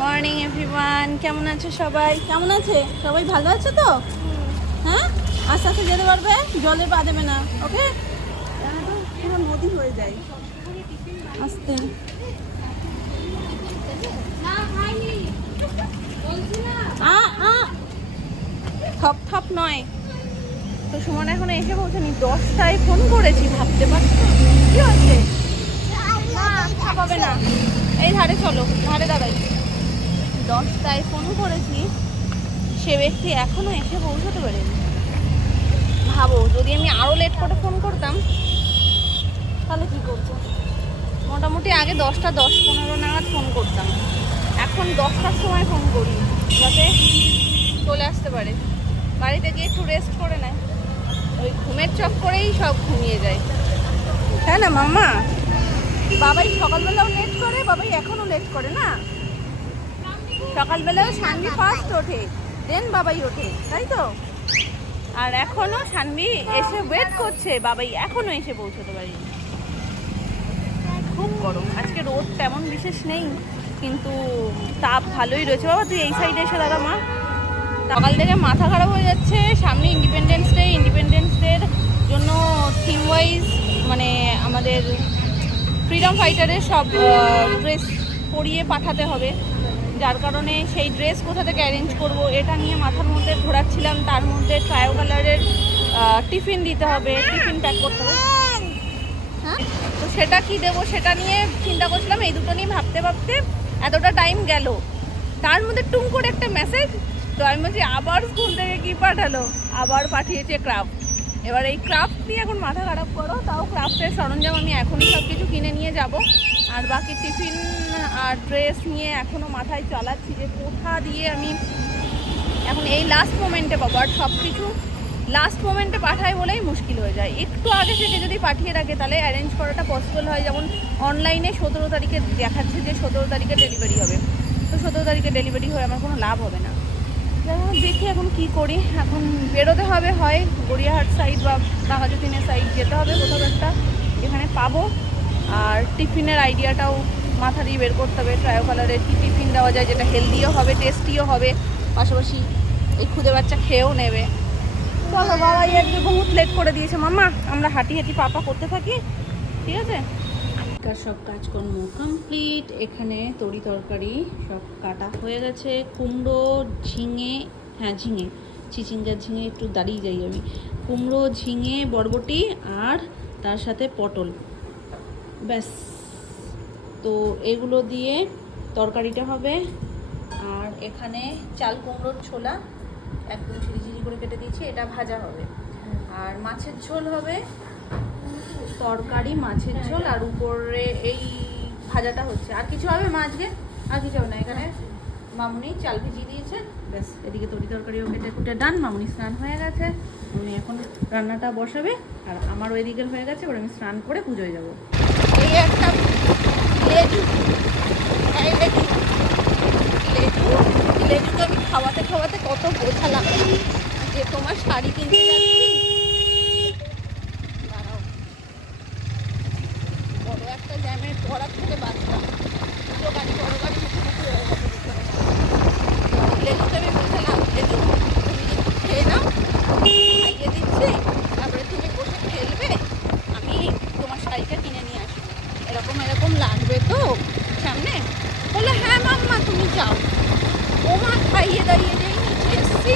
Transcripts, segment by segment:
Morning everyone, কেমন আছো সবাই? কেমন আছে সবাই? ভালো আছে তো? হ্যাঁ, আস্তে আস্তে যেতে পারবে, জলে পা দেবে না, ওকে? পুরো নদী হয়ে যায়, আস্তে। থপ থপ নয় তো। সুমন এখন এসে পৌঁছানি, 10টায় ফোন করেছি, ভাবতে পারছো কি হচ্ছে? হবে না, এই ধারে চলো, ধারে দাঁড়াই। 10টায় ফোন করেছি, সে ব্যক্তি এখনো এসে পৌঁছতে পারেনি। ভাবো, যদি আমি আরো লেট করে ফোন করতাম তাহলে কি করবো? মোটামুটি আগে 10টা 10-15 নাগাদ ফোন করতাম, এখন 10টার সময় ফোন করি যাতে চলে আসতে পারে। বাড়িতে গিয়ে একটু রেস্ট করে নেয়, ওই ঘুমের চক্করেই সব ঘুমিয়ে যায়, তাই না মাম্মা? বাবাই সকালবেলাও লেট করে, বাবাই এখনো লেট করে না? সকালবেলাও সানভি ফার্স্ট ওঠে, দেন বাবাই ওঠে, তাই তো? আর এখনো সানভি এসে ওয়েট করছে, বাবাই এখনো এসে পৌঁছতে পারেনি। খুব গরম আজকে, রোদ তেমন বিশেষ নেই কিন্তু তাপ ভালোই রয়েছে। বাবা তুই এই সাইডে এসে দাঁড়া মা। সকাল থেকে মাথা খারাপ হয়ে যাচ্ছে, সামনে ইন্ডিপেন্ডেন্স ডে। ইন্ডিপেন্ডেন্স ডের জন্য থিম ওয়াইজ মানে আমাদের ফ্রিডম ফাইটারের সব ড্রেস পরিয়ে পাঠাতে হবে, যার কারণে সেই ড্রেস কোথা থেকে অ্যারেঞ্জ করব এটা নিয়ে মাথার মধ্যে ঘোরাচ্ছিলাম। তার মধ্যে ট্রায়ো কালারের টিফিন দিতে হবে, টিফিন প্যাক করতে হবে। হ্যাঁ, তো সেটা কি দেবো সেটা নিয়ে চিন্তা করছিলাম। এই দুটো নিয়ে ভাবতে ভাবতে এতটা টাইম গেল, তার মধ্যে টুম করে একটা মেসেজ। তো আমি বলছি আবার স্কুল থেকে কি পাঠালো, আবার পাঠিয়েছে ক্রাফট। এবার এই ক্রাফট নিয়ে এখন মাথা খারাপ করো। তাও ক্রাফটের সরঞ্জাম আমি এখনই সব কিছু কিনে নিয়ে যাব, আর বাকি টিফিন আর ড্রেস নিয়ে এখনও মাথায় চালাচ্ছি যে কোথা দিয়ে আমি এখন এই লাস্ট মোমেন্টে পাবো। আর সব কিছু লাস্ট মোমেন্টে পাঠাই বলেই মুশকিল হয়ে যায়। একটু আগে থেকে যদি পাঠিয়ে রাখে তাহলে অ্যারেঞ্জ করাটা পসিবল হয়। যেমন অনলাইনে 17 তারিখে দেখাচ্ছে যে 17 তারিখে ডেলিভারি হবে, তো 17 তারিখে ডেলিভারি হয়ে আমার কোনো লাভ হবে না। দেখি এখন কি করি। এখন বেরোতে হবে, হয় গড়িয়াহাট সাইড বা বাঘাযতীনের সাইড যেতে হবে, কোথাও একটা এখানে পাবো। আর টিফিনের আইডিয়াটাও মাথা দিয়ে বের করতে হবে, ট্রায়ো কালারের কী টিফিন দেওয়া যায় যেটা হেলদিও হবে, টেস্টিও হবে, পাশাপাশি এই খুদে বাচ্চা খেয়েও নেবে। চলো, বাবাই আজকে বহুত লেট করে দিয়েছে মাম্মা, আমরা হাঁটি হাঁটি পাপা করতে থাকি, ঠিক আছে? সব কাজকর্ম কমপ্লিট। এখানে তরি তরকারি সব কাটা হয়ে গেছে। কুমড়ো, ঝিঙে, হ্যাঁ ঝিঙে, চিচিঙ্গা ঝিঙে, একটু দাঁড়িয়ে যাই আমি। কুমড়ো, ঝিঙে, বরবটি আর তার সাথে পটল, ব্যাস। তো এগুলো দিয়ে তরকারিটা হবে। আর এখানে চাল কুমড়োর ছোলা একদম ঝিরিঝিরি করে কেটে দিয়েছি, এটা ভাজা হবে। আর মাছের ঝোল হবে, তরকারি মাছের ঝোল, আর উপরে এই ভাজাটা হচ্ছে। আর কিছু হবে মাছকে? আর কিছু হবে না। এখানে মামুনি চাল ভিজিয়ে দিয়েছে, ব্যাস। এদিকে তরি তরকারিও কেটে কুটে ডান। মামুনি স্নান হয়ে গেছে, উনি এখন রান্নাটা বসাবে। আর আমার ওই দিকের হয়ে গেছে, এবার আমি স্নান করে পুজোয় যাবো। এই একটা লেজু, লেজু লেজু লেজুকে আমি খাওয়াতে খাওয়াতে কত বোঝালাম যে তোমার শাড়ি কিনতে যাচ্ছি। বড় একটা জ্যামের পড়ার থেকে বাঁচলাম, দুটো গাড়ি, বড় গাড়ি মুখোমুখি হয়ে গেছে। লেজুকে আমি বোঝালাম, লেজু তুমি খেয়ে নাও, খাইয়ে দিচ্ছি, তারপরে তুমি বসে খেলবে, আমি তোমার শাড়িটা কিনে নিয়ে আসবো, এরকম এরকম লাগবে তো সামনে। বললো হ্যাঁ মাম্মা তুমি যাও। ও মা খাইয়ে দাঁড়িয়ে যেই নিচে এসছি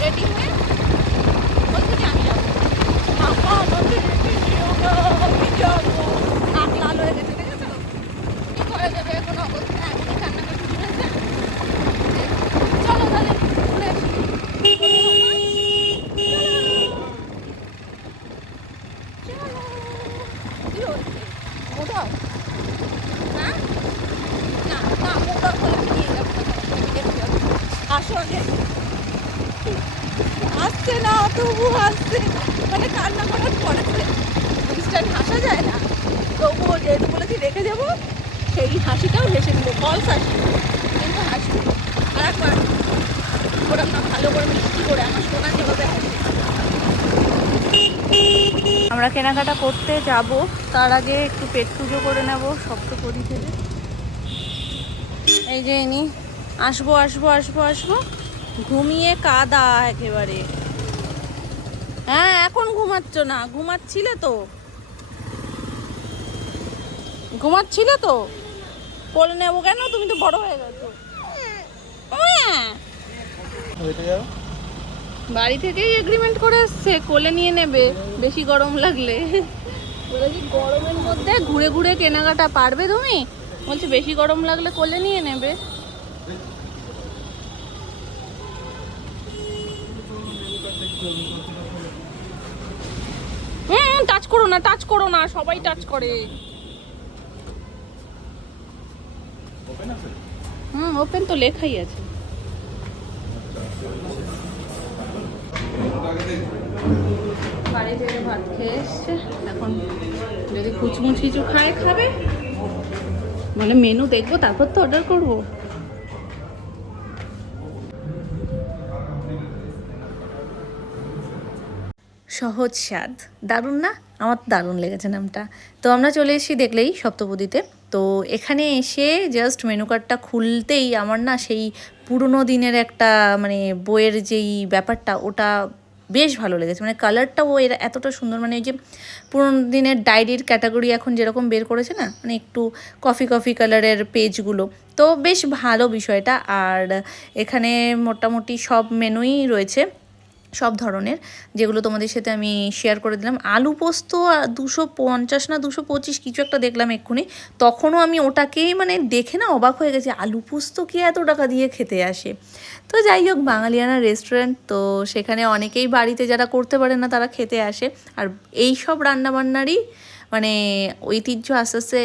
রেডি হয়ে, বলছে কি আমি যাবো। মাম্মা আমাকে রেখে দিও না, আমি যাবো। নাক লাল হয়ে গেছে, দেখেছো? কি করা যাবে এখন অবস্থা, এমনই কান্নাকাটি শুরু হয়েছে। চলো তাহলে ঘুরে আসি। কি হচ্ছে মোটাও না? না না, মোটাও করে নিয়ে যাবো, আসলে আসছে না, তবু আসছে, মানে কান্না করার পরে ইনস্ট্যান্ট হাসা যায় না, তবুও যেহেতু বলেছি রেখে যাবো, সেই হাসিটাও হেসে দিল, ফলস হাসি কিন্তু হাসি। আর একবার ওরা না ভালো করে মিষ্টি করে আমার সোনা যেভাবে হাসি। আমরা কেনাকাটা করতে যাব, তার আগে একটু পেট পুজো করে নেব সপ্তপদী থেকে। এই যে ইনি আসবো আসবো আসবো আসবো, ঘুমিয়ে কাদা একেবারে। হ্যাঁ এখন ঘুমাচ্ছ না, ঘুমাচ্ছিলে তো, ঘুমাচ্ছিলে তো, কোলে নেবো কেন, তুমি তো বড় হয়ে গেছো। বাড়ি থেকেই এগ্রিমেন্ট করে এসছে কোলে নিয়ে নেবে বেশি গরম লাগলে। বলেছি গরমের মধ্যে ঘুরে ঘুরে কেনাকাটা পারবে তুমি, বলছে বেশি গরম লাগলে কোলে নিয়ে নেবে। টাচ করো না, টাচ করো না, সবাই টাচ করে। ওপেন তো লেখাই আছে। বাড়ি থেকে ভাত খেয়ে এসছে, এখন যদি কুচমুচ কিছু খায় খাবে, মানে মেনু দেখবো তারপর তো অর্ডার করবো। সহজ স্বাদ, দারুণ না? আমার তো দারুণ লেগেছে নামটা। তো আমরা চলে এসেছি দেখলেই সপ্তপদীতে। তো এখানে এসে জাস্ট মেনু কার্ডটা খুলতেই আমার না সেই পুরনো দিনের একটা মানে বইয়ের যেই ব্যাপারটা ওটা বেশ ভালো লেগেছে। মানে কালারটাও এর এতটা সুন্দর, মানে ওই যে পুরনো দিনের ডায়েরির ক্যাটাগরি এখন যেরকম বের করেছে না, মানে একটু কফি কফি কালারের পেজগুলো, তো বেশ ভালো বিষয়টা। আর এখানে মোটামুটি সব মেনুই রয়েছে, সব ধরনের, যেগুলো তোমাদের সাথে আমি শেয়ার করে দিলাম। আলু পোস্ত 250 না 225 কিছু একটা দেখলাম এক্ষুনি, তখনও আমি ওটাকেই মানে দেখে না অবাক হয়ে গেছি, আলু পোস্ত কে এত টাকা দিয়ে খেতে আসে। তো যাই হোক, বাঙালিয়ানা রেস্টুরেন্ট, তো সেখানে অনেকেই বাড়িতে যারা করতে পারে না তারা খেতে আসে। আর এই সব রান্নাবান্নারই মানে ঐতিহ্য আস্তে আস্তে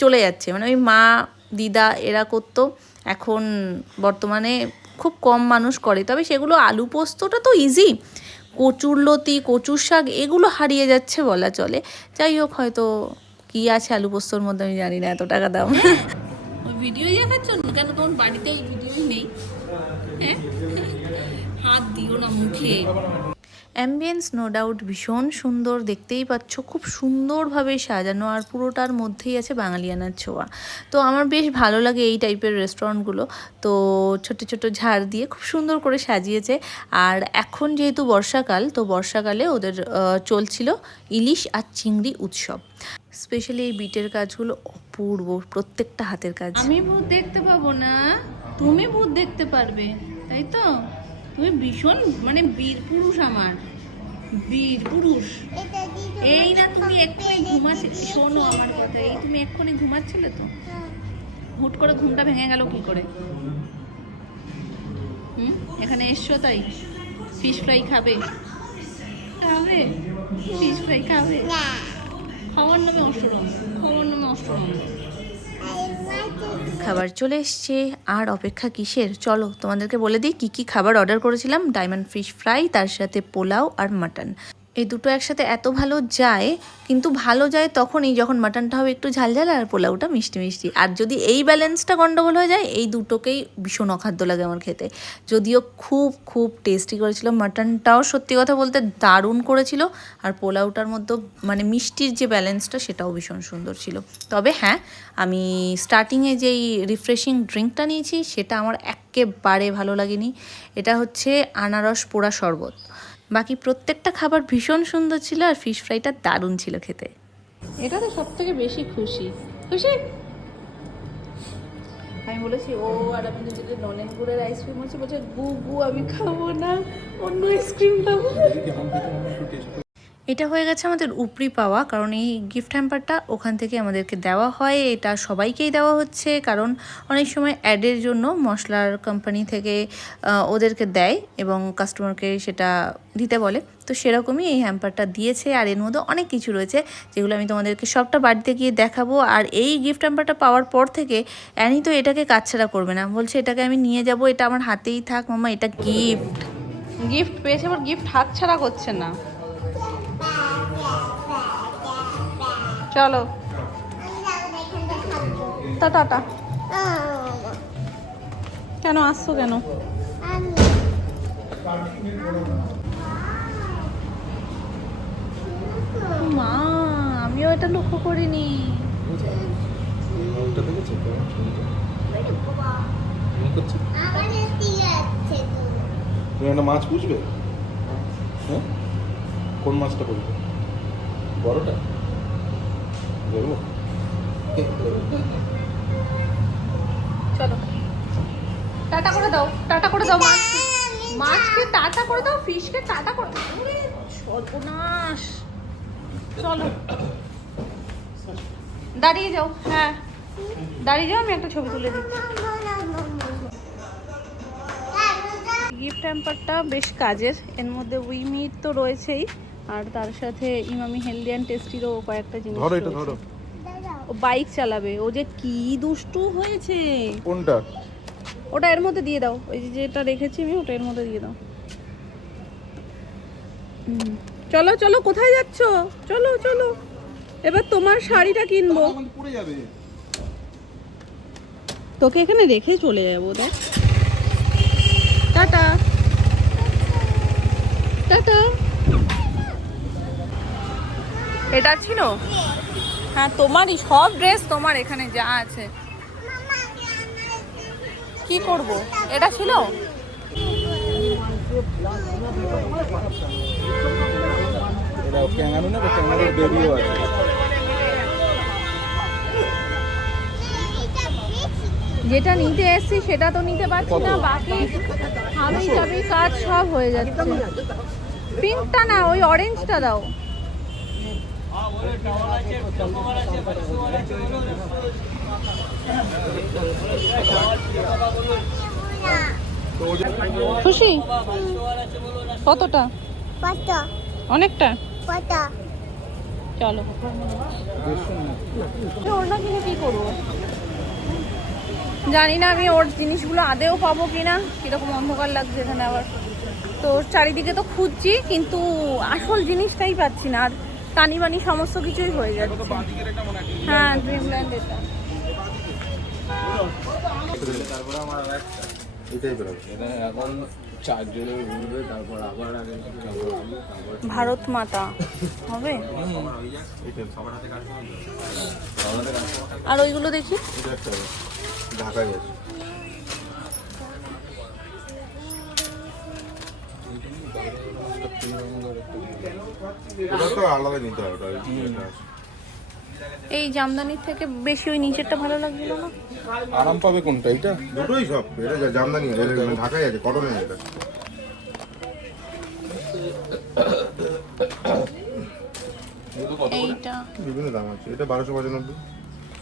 চলে যাচ্ছে, মানে ওই মা দিদা এরা করতো, এখন বর্তমানে খুব কম মানুষ করে। তবে সেগুলো আলু পোস্তটা তো ইজি, কচুরলতি কচুর শাক এগুলো হারিয়ে যাচ্ছে বলা চলে। যাই হোক, হয়তো কি আছে আলু পোস্তর মধ্যে আমি জানি না, এত টাকা দাম। ওই ভিডিও দেখাচ্ছ কেন, তোমার বাড়িতে এই ভিডিও নেই? হ্যাঁ, হাত দিও না মুখে। অ্যাম্বিয়েন্স নো ডাউট ভীষণ সুন্দর, দেখতেই পাচ্ছ খুব সুন্দরভাবে সাজানো, আর পুরোটার মধ্যেই আছে বাঙালিয়ানার ছোঁয়া। তো আমার বেশ ভালো লাগে এই টাইপের রেস্টুরেন্টগুলো। তো ছোট ছোট ঝাড় দিয়ে খুব সুন্দর করে সাজিয়েছে। আর এখন যেহেতু বর্ষাকাল, তো বর্ষাকালে ওদের চলছিল ইলিশ আর চিংড়ি উৎসব। স্পেশালি এই বিটের কাজগুলো অপূর্ব, প্রত্যেকটা হাতের কাজ। আমি ভূত দেখতে পাবো না, তুমি ভূত দেখতে পারবে, তাই তো? তুমি ভীষণ মানে বীর পুরুষ, আমার বীর পুরুষ। এই না তুমি এক্ষুনি ঘুমাচ্ছিলে, শোনো আমার কথা, এই তুমি এক্ষুনি ঘুমাচ্ছিলে তো, হুট করে ঘুমটা ভেঙে গেল কি করে? এখানে এসছো তাই ফিশ ফ্রাই খাবে? খাবে ফিশ ফ্রাই খাবে? খাওয়ার নামে অষ্টরম, খাওয়ার নামে অষ্টরম। খাবার চলে এসছে, আর অপেক্ষা কিসের? চলো তোমাদেরকে বলে দিই কী কী খাবার অর্ডার করেছিলাম। ডায়মন্ড ফিশ ফ্রাই, তার সাথে পোলাও আর মাটন। এই দুটো একসাথে এত ভালো যায়, কিন্তু ভালো যায় তখনই যখন মাটনটা হবে একটু ঝালঝাল আর পোলাওটা মিষ্টি মিষ্টি। আর যদি এই ব্যালেন্সটা গন্ডগোল হয়ে যায়, এই দুটোকেই ভীষণ অখাদ্য লাগে আমার খেতে। যদিও খুব খুব টেস্টি করেছিল, মাটনটাও সত্যি কথা বলতে দারুণ করেছিল, আর পোলাওটার মধ্যে মানে মিষ্টির যে ব্যালেন্সটা সেটাও ভীষণ সুন্দর ছিল। তবে হ্যাঁ, আমি স্টার্টিংয়ে যেই রিফ্রেশিং ড্রিঙ্কটা নিয়েছি সেটা আমার একেবারে ভালো লাগেনি। এটা হচ্ছে আনারস পোড়া শরবত। বাকি প্রত্যেকটা খাবার ভীষণ সুন্দর ছিল, আর ফিশ ফ্রাইটা দারুণ ছিল খেতে। এটাতে সব থেকে বেশি খুশি খুশি আমি বলেছি ও, আর আমি যদি নলেন গুড়ের আইসক্রিম হচ্ছে, বলছে গু গু আমি খাবো না, অন্য আইসক্রিম খাবো। এটা হয়ে গেছে আমাদের উপরি পাওয়া, কারণ এই গিফট হ্যাম্পারটা ওখান থেকে আমাদেরকে দেওয়া হয়। এটা সবাইকেই দেওয়া হচ্ছে, কারণ অনেক সময় অ্যাডের জন্য মশলার কোম্পানি থেকে ওদেরকে দেয় এবং কাস্টমারকে সেটা দিতে বলে। তো সেরকমই এই হ্যাম্পারটা দিয়েছে, আর এর মধ্যে অনেক কিছু রয়েছে যেগুলো আমি তোমাদেরকে সবটা বাড়িতে গিয়ে দেখাবো। আর এই গিফট হ্যাম্পারটা পাওয়ার পর থেকে অ্যানি তো এটাকে কাজছাড়া করবে না, বলছে এটাকে আমি নিয়ে যাব, এটা আমার হাতেই থাক মাম্মা, এটা গিফট। গিফট পেয়েছে, আবার গিফট হাতছাড়া করছে না। চলো টাটা। কেন আসছো কেন? মা, আমিও এটা লক্ষ্য করিনি। করছে। তুমি একটা মাছ বুঝবে? হ্যাঁ, কোন মাছটা বুঝবে? বড়টা ধরবো? চলো টাটা করে দাও, টাটা করে দাও। মাছকে টাটা করে দাও, ফিশকে টাটা করে দাও। ওরে সর্বনাশ। চলো দাঁড়িয়ে যাও, হ্যাঁ দাঁড়িয়ে যাও, আমি একটা ছবি তুলে দিচ্ছি। গিফট হ্যাম্পারটা বেশ কাজের, এর মধ্যে উইমিট তো রয়েছেই, আর তার সাথে ইমামি হেলদি অ্যান্ড টেস্টিরও কয়েকটা জিনিস ধরো এটা, রয়েছে। ধরো। ও বাইক চালাবে, ও যে কি দুষ্টু হয়েছে। কোনটা? ওটা এর মধ্যে দিয়ে দাও, ওই যে যেটা রেখেছি আমি ওটা এর মধ্যে দিয়ে দাও। চলো চলো, কোথায় যাচ্ছো? চলো চলো, এবার তোমার শাড়িটা কিনবো। পুড়ে যাবে। তোকে এখানে রেখে চলে যাবো। দেখ, টাটা টাটা। এটা ছিল? হ্যাঁ তোমারই সব ড্রেস, তোমার এখানে যা আছে। কি করব, এটা ছিল? এটা ক্যাঙ্গারু না, ক্যাঙ্গারুর বেবিও আছে। যেটা নিতে এসছি সেটা তো নিতে পারছি না, বাকি হাবি জাবি কাজ সব হয়ে যাচ্ছে। পিঙ্কটা না, ওই অরেঞ্জটা দাও। খুশি? কতটা? অনেকটা। চলো ওটা কিনে কি করবো জানি না, আমি ওর জিনিসগুলো আদেও পাবো কিনা। কিরকম অন্ধকার লাগছে এখানে আবার, তো চারিদিকে তো খুঁজছি কিন্তু আসল জিনিসটাই পাচ্ছি না, আর কানি বানি সমস্ত কিছুই হয়ে যাচ্ছে। হ্যাঁ ড্রিমল্যান্ড এটা। এটাই বেরোবে। এটা এখন চার্জারে উঠবে, তারপর আবার আগে ভারত মাতা হবে। আর ওইগুলো দেখি। এটা একটা ঢাকা গেছে। ওটা তো আলাদা নিতে হবে। এই জামদানির থেকে বেশি ওই নিচেরটা ভালো লাগছিল না? আরাম পাবে কোনটা? এটা দুটোই সব। এটা জামদানি, ঢাকায় আছে, কটনে এটা। এইটা বিভিন্ন দাম আছে। এটা 1295।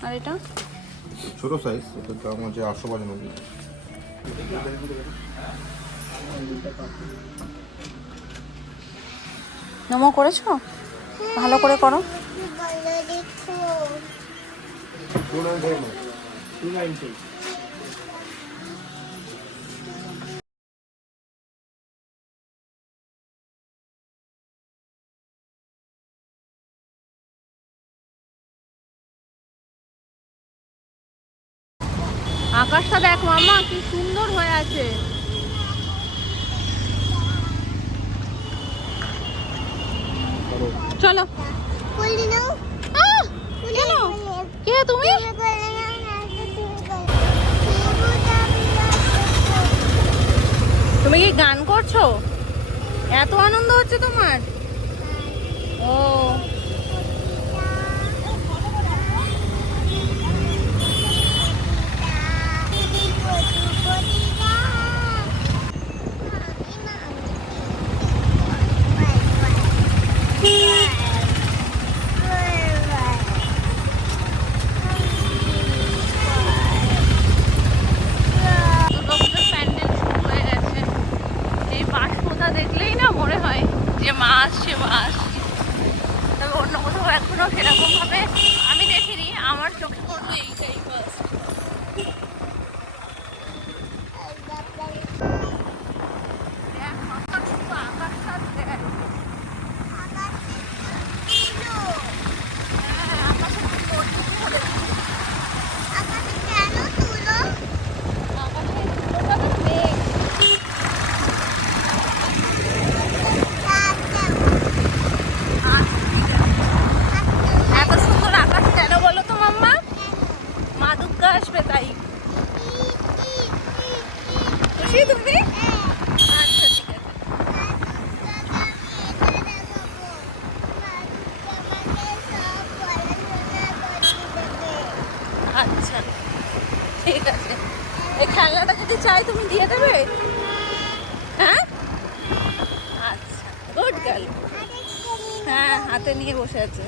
আর এটা ছোট সাইজ, এটার দাম হচ্ছে 895। নমো করেছো? ভালো করে করো। আকাশটা দেখ মামা, কি সুন্দর হয়ে আছে। চলো কেন, কে তুমি? তুমি কি গান করছো? এত আনন্দ হচ্ছে তোমার? ও দুর্গাপুজোর প্যান্ডেল শুরু হয়ে গেছে। এই বাঁশপোতা দেখলেই না মনে হয় যে মা আসছে, মা আসছে। তবে ঠিক আছে, এই খেলনাটা যদি চাই তুমি দিয়ে দেবে? হ্যাঁ, আচ্ছা, গুড গার্ল। হ্যাঁ, হাতে নিয়ে বসে আছে।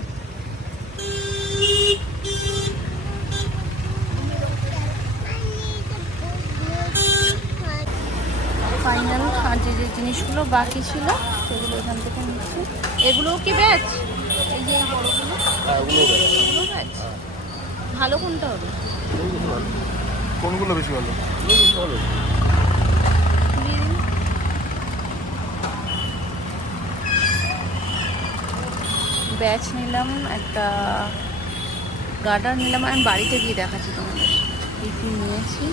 ফাইনাল আর যে যে জিনিসগুলো বাকি ছিল সেগুলো এখান থেকে নিচ্ছি। এগুলোও কি ব্যাচ? এই যে এই বড়গুলো, এগুলো ব্যাচ। ভালো কোনটা হবে? কোনগুলো বেশি ভালো? ব্যাচ নিলাম, একটা গার্ডার নিলাম। আমি বাড়িতে গিয়ে দেখাচ্ছি তোমাদের কী কী নিয়েছি।